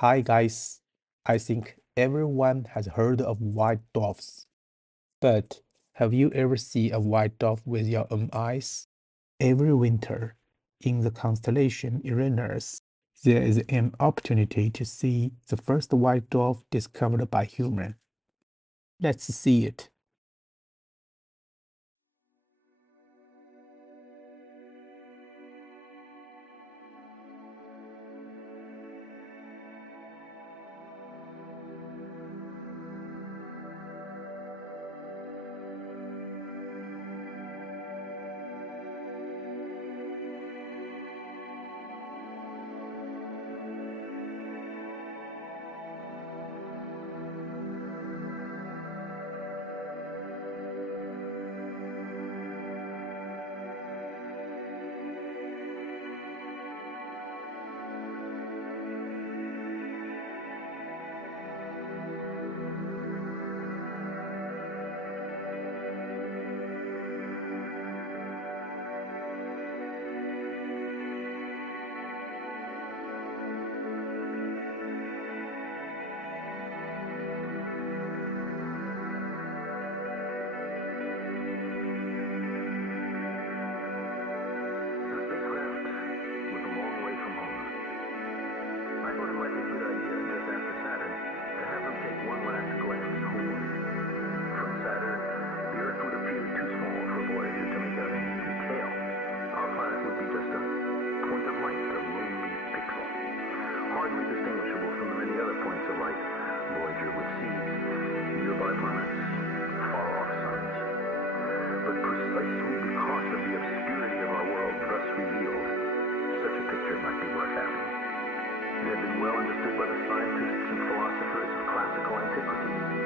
Hi guys, I think everyone has heard of white dwarfs, but have you ever seen a white dwarf with your own eyes? Every winter, in the constellation Eridanus, there is an opportunity to see the first white dwarf discovered by humans. Let's see it. It had been well understood by the scientists and philosophers of classical antiquity